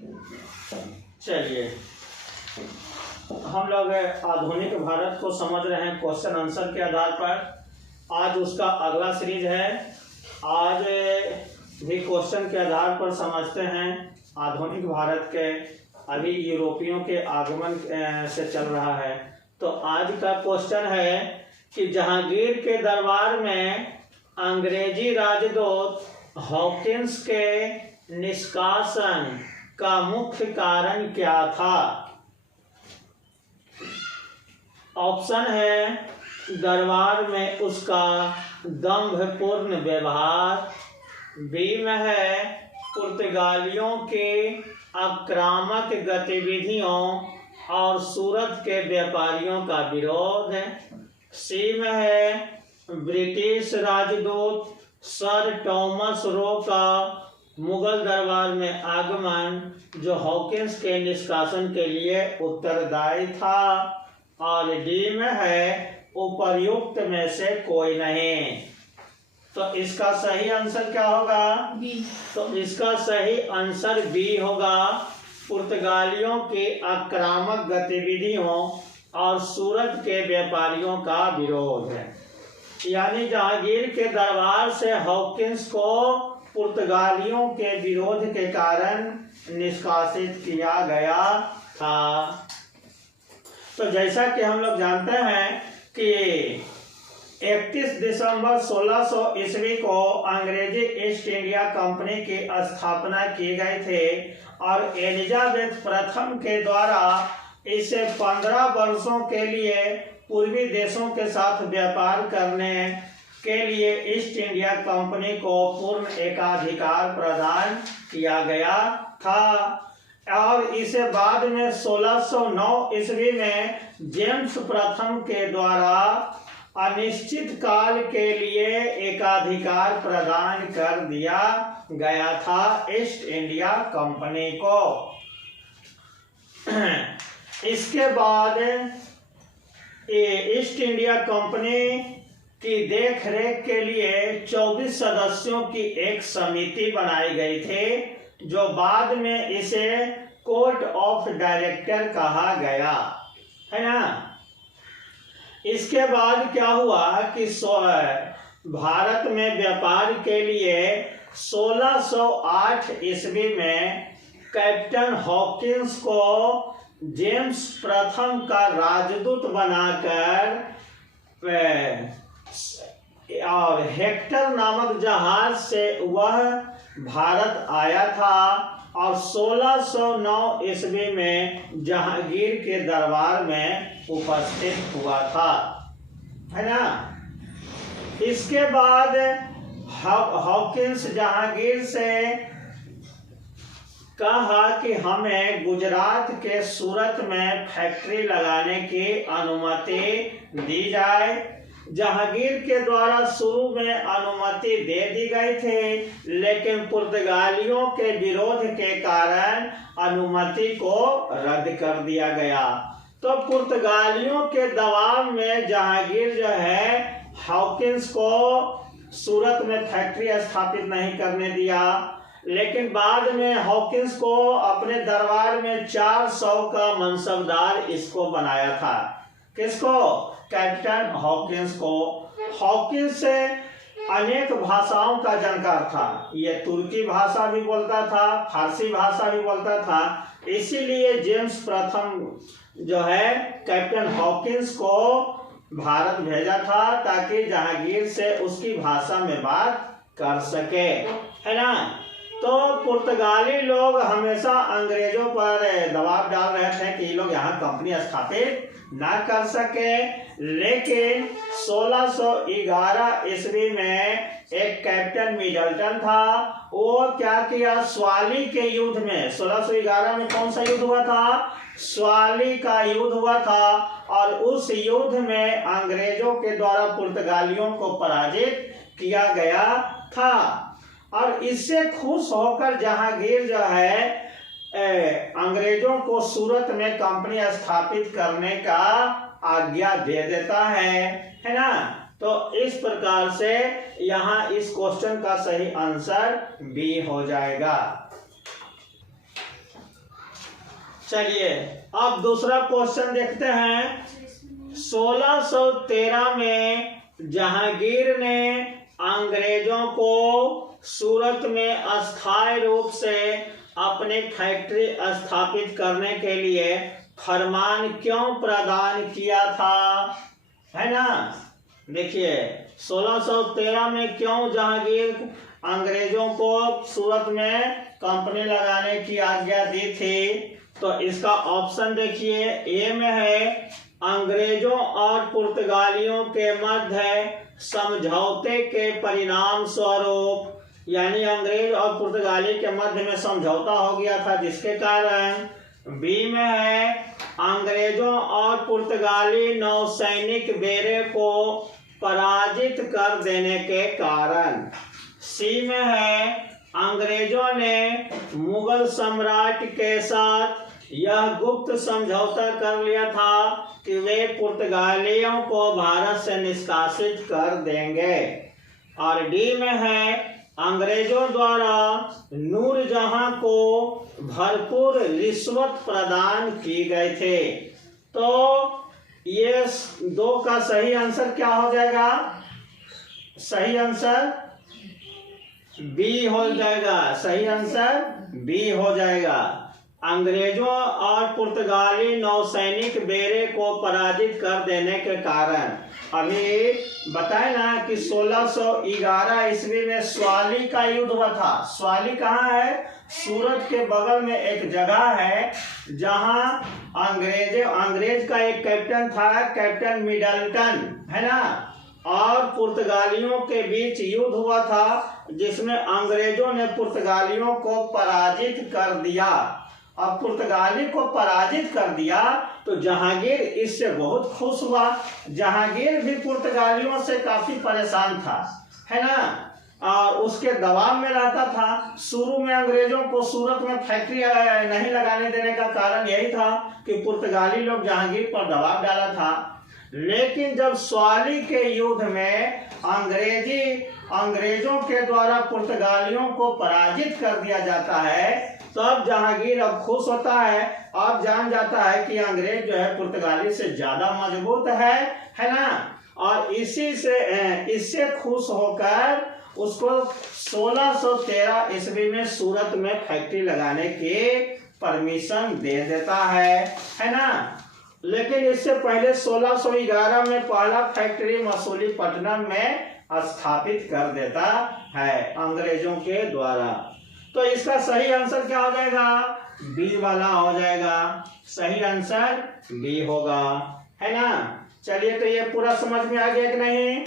चलिए हम लोग आधुनिक भारत को समझ रहे हैं क्वेश्चन आंसर के आधार पर। आज उसका अगला सीरीज है। आज भी क्वेश्चन के आधार पर समझते हैं आधुनिक भारत के। अभी यूरोपियों के आगमन से चल रहा है। तो आज का क्वेश्चन है कि जहांगीर के दरबार में अंग्रेजी राजदूत हॉकिंस के निष्कासन का मुख्य कारण क्या था? ऑप्शन है दरबार में उसका दंभपूर्ण व्यवहार, बी में है पुर्तगालियों के आक्रामक गतिविधियों और सूरत के व्यापारियों का विरोध, सी में है ब्रिटिश राजदूत सर टॉमस रो का मुगल दरबार में आगमन जो हॉकिंस के निष्कासन के लिए उत्तरदायी था, और डी में है उपर्युक्त में से कोई नहीं। तो इसका सही आंसर क्या होगा? बी। तो इसका सही आंसर बी होगा। पुर्तगालियों की आक्रामक गतिविधियों और सूरत के व्यापारियों का विरोध है। यानी जहांगीर के दरबार से हॉकिंस को पुर्तगालियों के विरोध के कारण निष्कासित किया गया था। तो जैसा कि हम लोग जानते हैं कि 31 दिसंबर 1600 ईस्वी को अंग्रेजी ईस्ट इंडिया कंपनी की स्थापना की गई थी और एलिजाबेथ प्रथम के द्वारा इसे 15 वर्षों के लिए पूर्वी देशों के साथ व्यापार करने के लिए ईस्ट इंडिया कंपनी को पूर्ण एकाधिकार प्रदान किया गया था। और इसे बाद में 1609 ईस्वी में जेम्स प्रथम के द्वारा अनिश्चित काल के लिए एकाधिकार प्रदान कर दिया गया था ईस्ट इंडिया कंपनी को। इसके बाद ईस्ट इंडिया कंपनी की देखरेख के लिए 24 सदस्यों की एक समिति बनाई गई थी जो बाद में इसे कोर्ट ऑफ डायरेक्टर कहा गया है ना। इसके बाद क्या हुआ कि भारत में व्यापार के लिए 1608 ईस्वी में कैप्टन हॉकिंस को जेम्स प्रथम का राजदूत बनाकर और हेक्टर नामक जहाज से वह भारत आया था और 1609 ईस्वी में जहांगीर के दरबार में उपस्थित हुआ था, है ना। इसके बाद हॉकिंस जहांगीर से कहा कि हमें गुजरात के सूरत में फैक्ट्री लगाने की अनुमति दी जाए। जहांगीर के द्वारा शुरू में अनुमति दे दी गई थी, लेकिन पुर्तगालियों के विरोध के कारण अनुमति को रद्द कर दिया गया। तो पुर्तगालियों के दबाव में जहांगीर जो है हॉकिंस को सूरत में फैक्ट्री स्थापित नहीं करने दिया, लेकिन बाद में हॉकिंस को अपने दरबार में 400 का मनसबदार इसको बनाया था। किसको? कैप्टन हॉकिंस को। हॉकिंस से अनेक भाषाओं का जानकार था। ये तुर्की भाषा भी बोलता था, फारसी भाषा भी बोलता था। इसीलिए जेम्स प्रथम जो है कैप्टन हॉकिंस को भारत भेजा था ताकि जहांगीर से उसकी भाषा में बात कर सके, है ना। तो पुर्तगाली लोग हमेशा अंग्रेजों पर दबाव डाल रहे थे कि ये लोग यहाँ कंपनी स्थापित ना कर सके, लेकिन 1611 ईस्वी में एक कैप्टन मिडल्टन था। वो क्या किया? स्वाली के युद्ध में 1611 में कौन सा युद्ध हुआ था? स्वाली का युद्ध हुआ था और उस युद्ध में अंग्रेजों के द्वारा पुर्तगालियों को पराजित किया गया था। और इससे खुश होकर जहांगीर जो है अंग्रेजों को सूरत में कंपनी स्थापित करने का आज्ञा दे देता है ना। तो इस प्रकार से यहाँ इस क्वेश्चन का सही आंसर बी हो जाएगा। चलिए अब दूसरा क्वेश्चन देखते हैं। 1613 में जहांगीर ने अंग्रेजों को सूरत में अस्थायी रूप से अपनी फैक्ट्री स्थापित करने के लिए फरमान क्यों प्रदान किया था, है ना। देखिए 1613 में क्यों जहांगीर अंग्रेजों को सूरत में कंपनी लगाने की आज्ञा दी थी, तो इसका ऑप्शन देखिए। ए में है अंग्रेजों और पुर्तगालियों के मध्य समझौते के परिणाम स्वरूप, यानी अंग्रेज और पुर्तगाली के मध्य में समझौता हो गया था जिसके कारण। बी में है अंग्रेजों और पुर्तगाली नौसैनिक बेड़े को पराजित कर देने के कारण। सी में है अंग्रेजों ने मुगल सम्राट के साथ यह गुप्त समझौता कर लिया था कि वे पुर्तगालियों को भारत से निष्कासित कर देंगे। और डी में है अंग्रेजों द्वारा नूरजहां को भरपूर रिश्वत प्रदान की गए थे। तो ये दो का सही आंसर क्या हो जाएगा? सही आंसर बी हो जाएगा। सही आंसर बी हो जाएगा। अंग्रेजों और पुर्तगाली नौसैनिक बेड़े को पराजित कर देने के कारण। अभी बताए ना कि 1611 ईस्वी में स्वाली का युद्ध हुआ था। स्वाली कहाँ है? सूरत के बगल में एक जगह है जहां अंग्रेज का एक कैप्टन था, कैप्टन मिडल्टन, है ना। और पुर्तगालियों के बीच युद्ध हुआ था जिसमें अंग्रेजों ने पुर्तगालियों को पराजित कर दिया। अब पुर्तगाली को पराजित कर दिया तो जहांगीर इससे बहुत खुश हुआ। जहांगीर भी पुर्तगालियों से काफी परेशान था, है ना, और उसके दबाव में रहता था। शुरू में अंग्रेजों को सूरत में फैक्ट्री नहीं लगाने देने का कारण यही था कि पुर्तगाली लोग जहांगीर पर दबाव डाला था। लेकिन जब स्वाली के युद्ध में अंग्रेजों के द्वारा पुर्तगालियों को पराजित कर दिया जाता है, तब जहांगीर अब खुश होता है। अब जान जाता है कि अंग्रेज जो है पुर्तगाली से ज्यादा मजबूत है ना। और इससे खुश होकर उसको 1613 ईस्वी में सूरत में फैक्ट्री लगाने की परमिशन दे देता है ना। लेकिन इससे पहले 1611 में पहला फैक्ट्री मसूलीपट्टनम में स्थापित कर देता है अंग्रेजों के द्वारा। तो इसका सही आंसर क्या हो जाएगा? बी वाला हो जाएगा। सही आंसर बी होगा, है ना। चलिए तो ये पूरा समझ में आ गया कि नहीं?